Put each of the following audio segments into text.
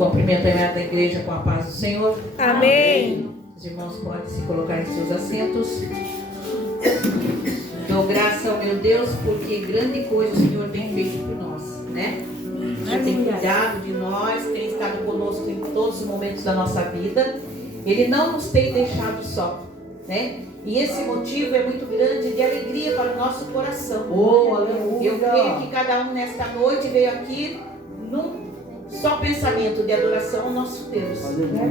Cumprimento a irmã da igreja com a paz do Senhor. Amém. Os irmãos podem se colocar em seus assentos. Dou graça ao meu Deus, porque grande coisa o Senhor tem feito por nós, né? O Senhor tem cuidado de nós, tem estado conosco em todos os momentos da nossa vida. Ele não nos tem deixado só, né? E esse motivo é muito grande de alegria para o nosso coração. Eu creio que cada um nesta noite veio aqui num só pensamento de adoração ao nosso Deus.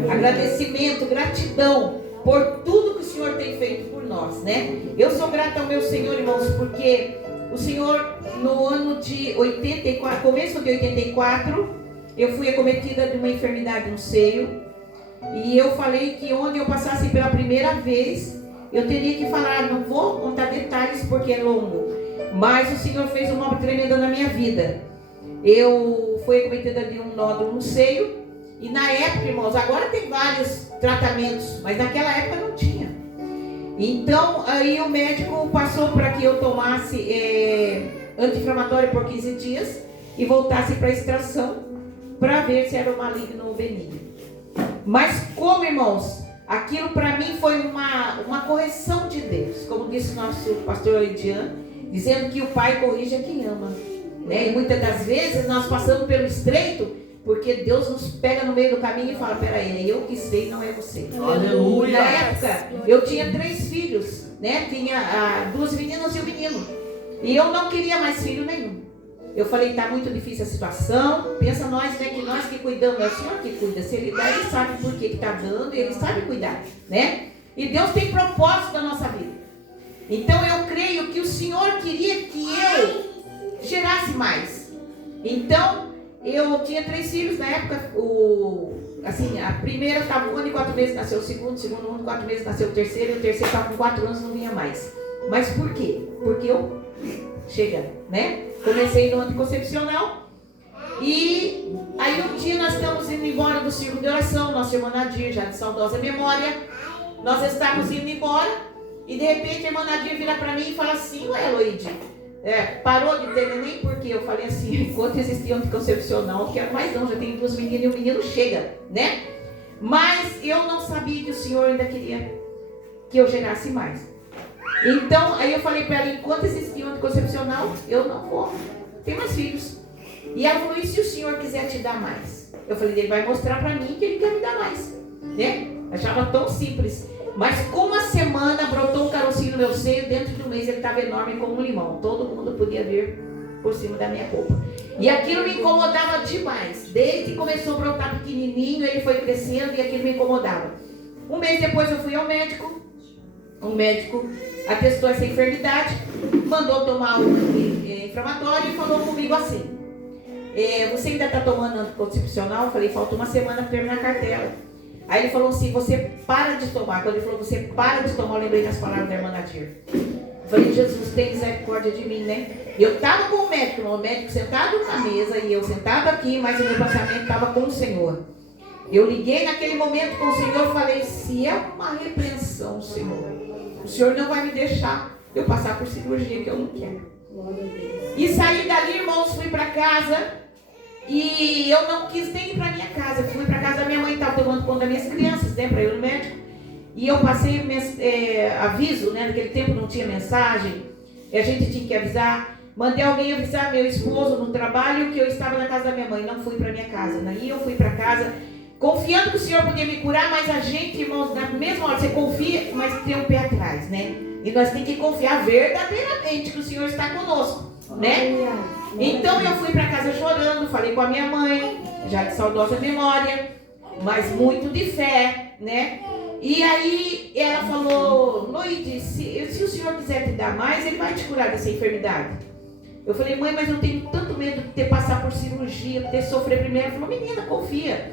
Agradecimento, gratidão por tudo que o Senhor tem feito por nós, né? Eu sou grata ao meu Senhor, irmãos, porque o Senhor, no ano de 84, começo de 84, eu fui acometida de uma enfermidade no seio. E eu falei que onde eu passasse pela primeira vez, eu teria que falar, não vou contar detalhes porque é longo, mas o Senhor fez uma obra tremenda na minha vida. Eu fui acometida de um nódulo no seio, e na época, irmãos, agora tem vários tratamentos, mas naquela época não tinha. Então, aí o médico passou para que eu tomasse anti-inflamatório por 15 dias e voltasse para a extração para ver se era o maligno ou benigno. Mas como, irmãos, aquilo para mim foi uma correção de Deus, como disse o nosso pastor Edian, dizendo que o pai corrige a quem ama, né? E muitas das vezes nós passamos pelo estreito, porque Deus nos pega no meio do caminho e fala, peraí, é eu que sei, não é você. Aleluia. Na época, eu tinha 3 filhos, né? Tinha 2 meninas e um menino, e eu não queria mais filho nenhum. Eu falei, está muito difícil a situação. Pensa nós, né, que nós que cuidamos, é o Senhor que cuida. Se Ele dá, Ele sabe por que está dando, Ele sabe cuidar, né? E Deus tem propósito na nossa vida. Então eu creio que o Senhor queria que eu gerasse mais. Então eu tinha 3 filhos na época. A primeira estava 1 ano e 4 meses, nasceu o segundo 1 ano e 4 meses, nasceu o terceiro, e o terceiro estava com 4 anos, não vinha mais. Mas por quê? Porque eu chega, né? Comecei no anticoncepcional. E aí um dia nós estamos indo embora do círculo de oração, nossa irmã Nadir, já de saudosa memória. Nós estávamos indo embora e de repente a irmã Nadir vira para mim e fala assim, ué, Eloide, parou de ter neném? Porque eu falei assim, enquanto existia anticoncepcional, não quero mais não, já tenho 2 meninas e o menino chega, né? Mas eu não sabia que o Senhor ainda queria que eu gerasse mais. Então, aí eu falei para ela, enquanto existia o anticoncepcional, eu não vou ter mais filhos. E ela falou, e se o Senhor quiser te dar mais? Eu falei, Ele vai mostrar para mim que Ele quer me dar mais, né? Achava tão simples. Mas com uma semana brotou um carocinho no meu seio, dentro de um mês ele estava enorme como um limão. Todo mundo podia ver por cima da minha roupa. E aquilo me incomodava demais. Desde que começou a brotar pequenininho, ele foi crescendo e aquilo me incomodava. Um mês depois eu fui ao médico. O médico atestou essa enfermidade, mandou tomar um inflamatório e falou comigo assim, você ainda está tomando anticoncepcional? Eu falei, falta uma semana para terminar a cartela. Aí ele falou assim, você para de tomar. Quando ele falou, você para de tomar, eu lembrei das palavras da irmã Nadir. Eu falei, Jesus, tem misericórdia de mim, né? Eu estava com o médico sentado na mesa e eu sentado aqui, mas o meu pensamento estava com o Senhor. Eu liguei naquele momento com o Senhor e falei, se é uma repreensão, Senhor, o Senhor não vai me deixar eu passar por cirurgia que eu não quero. E saí dali, irmãos, fui para casa e eu não quis nem ir para minha casa. Fui para casa da minha mãe, estava tomando conta das minhas crianças, né, para ir no médico. E eu passei aviso, né, naquele tempo não tinha mensagem, a gente tinha que avisar. Mandei alguém avisar meu esposo no trabalho que eu estava na casa da minha mãe, não fui para minha casa. Daí eu fui para casa, confiando que o Senhor podia me curar, mas a gente, irmãos, na mesma hora, você confia, mas tem um pé atrás, né? E nós temos que confiar verdadeiramente que o Senhor está conosco, né? Então eu fui para casa chorando, falei com a minha mãe, já de saudosa memória, mas muito de fé, né? E aí ela falou, Loide, se o Senhor quiser te dar mais, Ele vai te curar dessa enfermidade. Eu falei, mãe, mas eu tenho tanto medo de ter passar por cirurgia, de ter sofrer primeiro. Ela falou, menina, confia.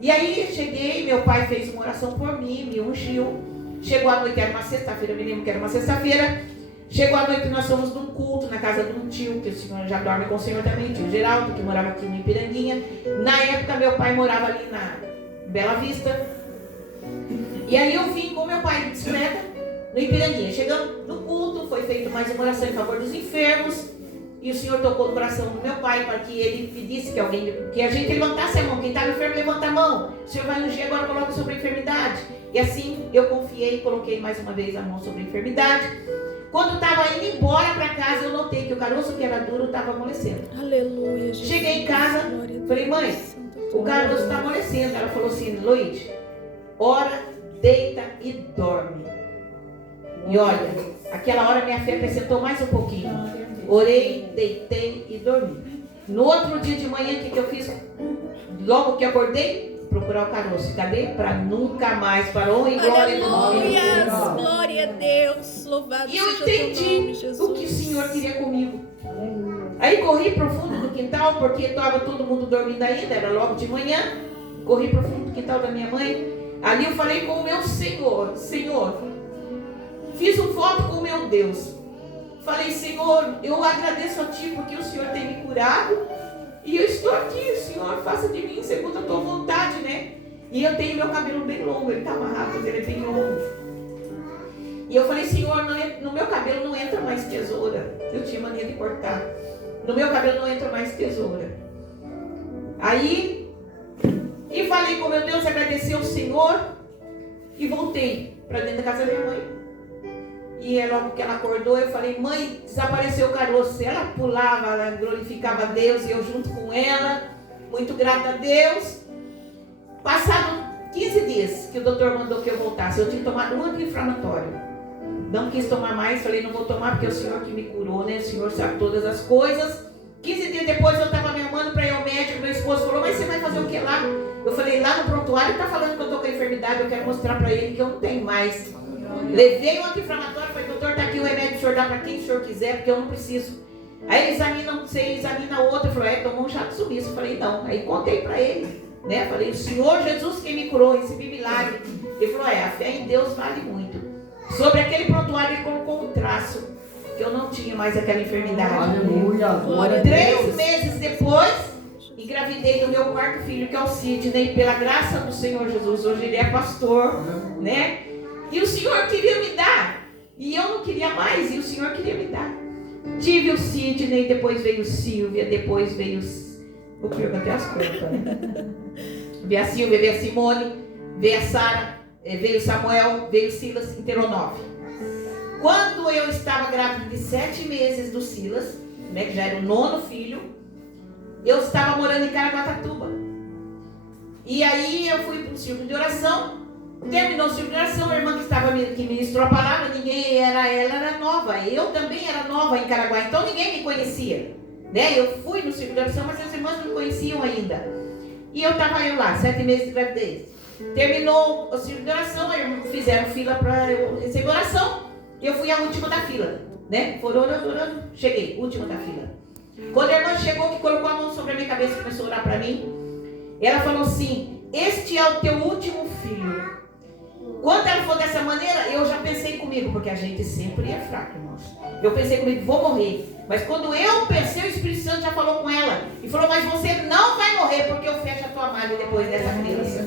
E aí cheguei, meu pai fez uma oração por mim, me ungiu. Chegou a noite, era uma sexta-feira, eu me lembro que era uma sexta-feira. Chegou a noite, nós fomos num culto na casa de um tio, que o senhor já dorme com o senhor também, tio Geraldo, que morava aqui no Ipiranguinha. Na época, meu pai morava ali na Bela Vista. E aí eu vim com meu pai de bicicleta no Ipiranguinha. Chegando no culto, foi feita mais uma oração em favor dos enfermos. E o Senhor tocou no coração do meu pai para que ele pedisse que a gente levantasse a mão. Quem estava enfermo, levanta a mão. O Senhor vai ungir, agora coloca sobre a enfermidade. E assim eu confiei e coloquei mais uma vez a mão sobre a enfermidade. Quando estava indo embora para casa, eu notei que o caroço que era duro estava amolecendo. Aleluia, Jesus. Cheguei em casa, falei, mãe, o caroço está amolecendo. Ela falou assim, Luiz, ora, deita e dorme. E olha, aquela hora minha fé acrescentou mais um pouquinho. Orei, deitei e dormi. No outro dia de manhã, o que eu fiz? Logo que acordei, procurar o caroço. Cadê? Para nunca mais. Para honra e glória do nome de Deus. Glória a Deus. Louvado E eu seja teu nome, entendi Jesus. o que o Senhor queria comigo. Aí corri para o fundo do quintal, porque estava todo mundo dormindo ainda, era logo de manhã. Corri para o fundo do quintal da minha mãe. Ali eu falei com o meu Senhor. Senhor, fiz um voto com o meu Deus. Falei, Senhor, eu agradeço a Ti porque o Senhor tem me curado. E eu estou aqui, Senhor, faça de mim segundo a Tua vontade, né? E eu tenho meu cabelo bem longo, ele está amarrado, mas ele é bem longo. E eu falei, Senhor, no meu cabelo não entra mais tesoura. Eu tinha mania de cortar. No meu cabelo não entra mais tesoura. Aí, e falei com meu Deus, agradeci ao Senhor e voltei para dentro da casa da minha mãe. E logo que ela acordou, eu falei, mãe, desapareceu o caroço. Ela pulava, ela glorificava a Deus e eu junto com ela, muito grata a Deus. Passado 15 dias que o doutor mandou que eu voltasse, eu tinha tomado um anti-inflamatório. Não quis tomar mais, falei, não vou tomar porque é o Senhor que me curou, né? O Senhor sabe todas as coisas. 15 dias depois eu estava me arrumando para ir ao médico, meu esposo falou, mas você vai fazer o que lá? Eu falei, lá no prontuário está falando que eu estou com a enfermidade, eu quero mostrar para ele que eu não tenho mais. Levei o anti-inflamatório, falei, doutor, está aqui o remédio, o senhor dá para quem o senhor quiser, porque eu não preciso. Aí ele examina um, você examina o outro, falou, tomou um chá de sumiço. Eu falei, não. Aí contei para ele, né? Falei, o Senhor Jesus quem me curou, recebi milagre. Ele falou, a fé em Deus vale muito. Sobre aquele prontuário ele colocou um traço, que eu não tinha mais aquela enfermidade. Aleluia, glória a 3 Deus. meses depois, engravidei do meu quarto filho, que é o Sidney, pela graça do Senhor Jesus. Hoje ele é pastor, né? E o Senhor queria me dar. E eu não queria mais, e o Senhor queria me dar. Tive o Sidney, depois veio Silvia, depois veio... Vou perguntar as contas, né? Veio a Silvia, veio a Simone, veio a Sara, veio o Samuel, veio o Silas, inteirou 9. Quando eu estava grávida de 7 meses do Silas, né, que já era o 9º filho, eu estava morando em Caraguatatuba. E aí eu fui para um círculo de oração. Terminou o círculo de oração, a irmã que ministrou a palavra, ela era nova. Eu também era nova em Caraguá, então ninguém me conhecia. Né? Eu fui no círculo de oração, mas as irmãs não me conheciam ainda. E eu estava lá, 7 meses de gravidez. Terminou o círculo de oração, fizeram fila para eu receber oração. E eu fui a última da fila. Né? Foram orando, cheguei, última da fila. Quando a irmã chegou, que colocou a mão sobre a minha cabeça e começou a orar para mim, ela falou assim, este é o teu último filho. Quando ela falou dessa maneira, eu já pensei comigo, porque a gente sempre é fraco, irmãos. Eu pensei comigo, vou morrer. Mas quando eu pensei, o Espírito Santo já falou com ela. E falou, mas você não vai morrer, porque eu fecho a tua madre depois dessa criança.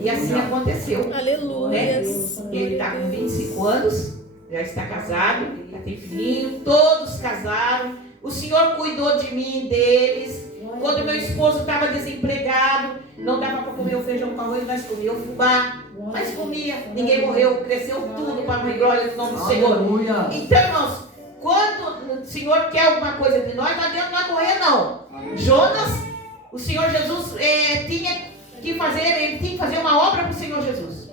E assim aconteceu. Aleluia. Né? Ele está com 25 anos, já está casado, já tem filhinho, todos casaram. O Senhor cuidou de mim, deles. Quando meu esposo estava desempregado, não dava para comer o feijão com arroz, mas comia o fubá. Mas comia, ninguém morreu, cresceu tudo para a glória do nome do Senhor. Então, irmãos, quando o Senhor quer alguma coisa de nós, não adianta nós correr, não. Jonas, o Senhor Jesus tinha que fazer uma obra para o Senhor Jesus.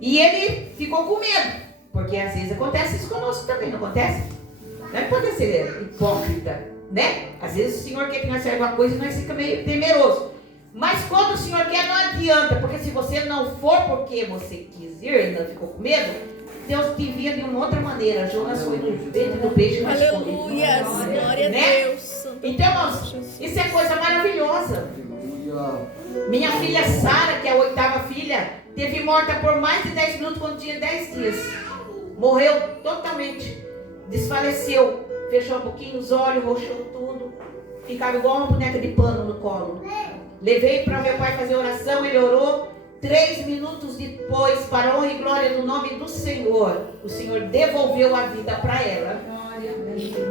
E ele ficou com medo, porque às vezes acontece isso conosco também, não acontece? Não pode ser hipócrita, né? Às vezes o Senhor quer que nós façamos alguma coisa e nós ficamos meio temerosos. Mas quando o Senhor quer, não adianta, porque se você não for porque você quis ir e não ficou com medo, Deus te envia de uma outra maneira. Jonas foi no ventre do peixe, mas aleluia, glória a Deus. Então, irmãos, isso é coisa maravilhosa. Minha filha Sara, que é a 8ª filha, teve morta por mais de 10 minutos quando tinha 10 dias. Morreu totalmente, desfaleceu, fechou um pouquinho os olhos, roxou tudo, ficava igual uma boneca de pano no colo. Levei para meu pai fazer oração, ele orou. 3 minutos depois, para honra e glória no nome do Senhor, o Senhor devolveu a vida para ela.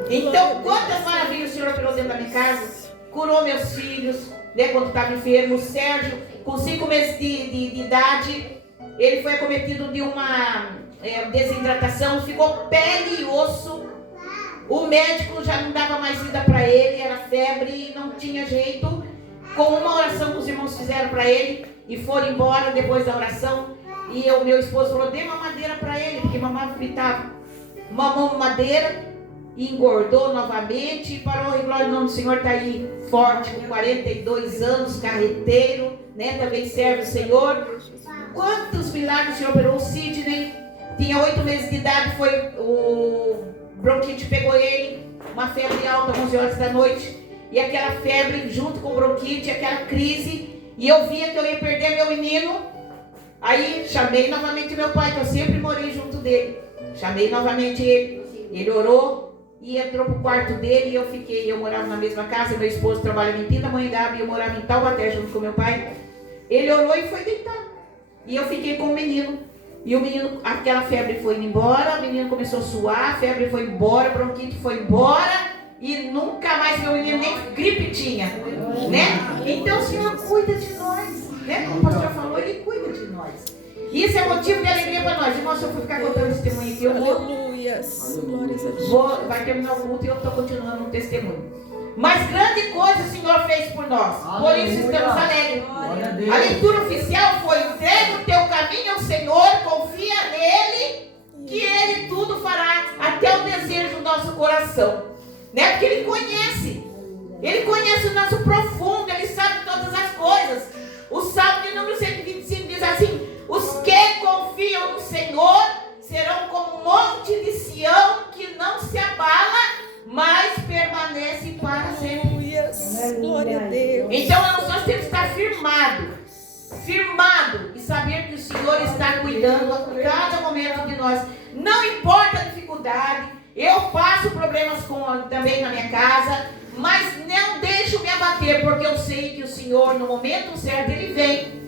Então, quantas maravilhas o Senhor operou dentro da minha casa? Curou meus filhos, né, quando estava enfermo. O Sérgio, com 5 meses de idade, ele foi acometido de uma desidratação, ficou pele e osso. O médico já não dava mais vida para ele, era febre e não tinha jeito. Com uma oração que os irmãos fizeram para ele e foram embora depois da oração. E o meu esposo falou: dê mamadeira para ele, porque mamava gritava. Mamou madeira e engordou novamente e parou. E glória ao nome do Senhor, está aí forte, com 42 anos, carreteiro, né? Também serve o Senhor. Quantos milagres o Senhor operou? O Sidney tinha 8 meses de idade, foi o bronquite pegou ele, uma febre alta, 11 horas da noite. E aquela febre junto com bronquite, aquela crise. E eu via que eu ia perder meu menino. Aí chamei novamente meu pai, que eu sempre morei junto dele. Chamei novamente ele. Ele orou e entrou pro quarto dele. E eu fiquei, eu morava na mesma casa. Meu esposo trabalhava em Pindamonhangaba e eu morava em Taubaté junto com meu pai. Ele orou e foi deitar. E eu fiquei com o menino. E o menino, aquela febre foi embora. O menino começou a suar, a febre foi embora, a bronquite foi embora. E nunca mais meu menino nem gripe tinha, né? Então o Senhor cuida de nós, né? Como o pastor falou, Ele cuida de nós. Isso é motivo de alegria para nós. Irmãos, se eu for ficar contando testemunho aqui, Aleluias. Glórias a Deus. Vai terminar o culto e eu estou continuando um testemunho. Mas grande coisa o Senhor fez por nós. Por isso estamos alegres. A leitura oficial foi: entrega o teu caminho ao Senhor, confia nele, que Ele tudo fará, até o desejo do nosso coração. Né? Porque Ele conhece o nosso profundo, Ele sabe todas as coisas. O Salmo de número 125 diz assim: os que confiam no Senhor serão como um monte de Sião que não se abala, mas permanece para sempre. Glória a Deus. Então nós temos que estar firmado e saber que o Senhor está cuidando a cada momento de nós. Não importa a dificuldade. Eu passo problemas também na minha casa, mas não deixo me abater, porque eu sei que o Senhor, no momento certo, Ele vem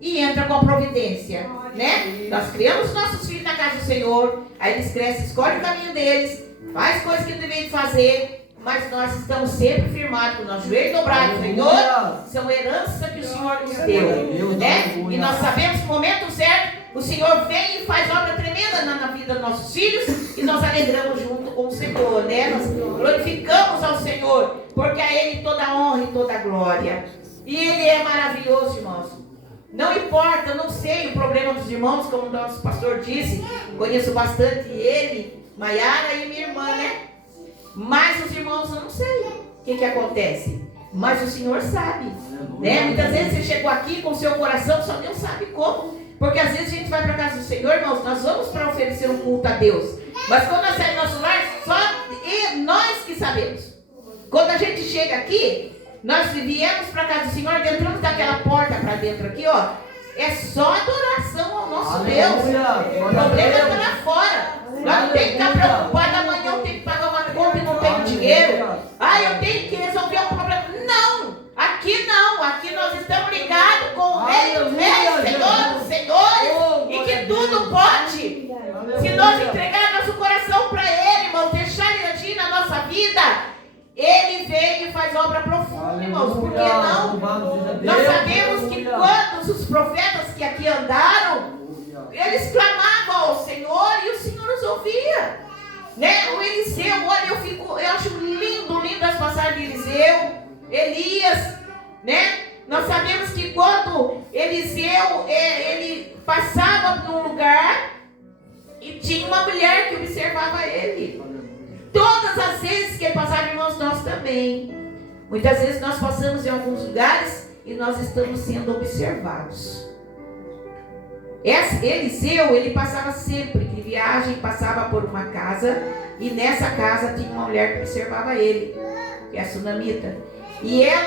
e entra com a providência, né? Nós criamos nossos filhos na casa do Senhor, aí eles crescem, escolhem o caminho deles, faz coisas que não devem fazer, mas nós estamos sempre firmados, com o nosso joelho dobrado. Senhor, são herança que o Senhor nos deu, né? E nós sabemos que no momento certo o Senhor vem e faz obra tremenda na vida dos nossos filhos, e nós alegramos junto com o Senhor, né? Nós glorificamos ao Senhor, porque a Ele toda a honra e toda a glória. E Ele é maravilhoso, irmãos. Não importa, eu não sei o problema dos irmãos, como o nosso pastor disse, conheço bastante ele, Maiara e minha irmã, né? Mas os irmãos, eu não sei o que acontece. Mas o Senhor sabe, né? Muitas vezes você chegou aqui com o seu coração, só Deus sabe como. Porque às vezes a gente vai para a casa do Senhor, irmãos, nós vamos para oferecer um culto a Deus. Mas quando nós saímos do nosso lar, só nós que sabemos. Quando a gente chega aqui, nós viemos para a casa do Senhor, entramos daquela porta para dentro aqui, ó. É só adoração ao nosso Deus. O problema é estar lá fora. Nós não temos que estar preocupados, amanhã eu tenho que pagar uma conta e não tenho dinheiro. Eu tenho que resolver um problema. Não! Aqui não, aqui nós estamos ligados com o Rei dos Reis, Senhor dos Senhores, e que tudo pode. Se nós entregar nosso coração para Ele, irmãos, deixar Ele agir na nossa vida, Ele vem e faz obra profunda, irmãos. Porque não? Nós sabemos que quando os profetas que aqui andaram, eles clamavam ao Senhor e o Senhor os ouvia. Né? O Eliseu, olha, eu acho lindo as passagens de Eliseu. Elias, né? Nós sabemos que quando Eliseu, ele passava num lugar e tinha uma mulher que observava ele. Todas as vezes que ele passava, irmãos, nós também. Muitas vezes nós passamos em alguns lugares e nós estamos sendo observados. Eliseu, ele passava sempre de viagem, passava por uma casa e nessa casa tinha uma mulher que observava ele, que é a sunamita. E ela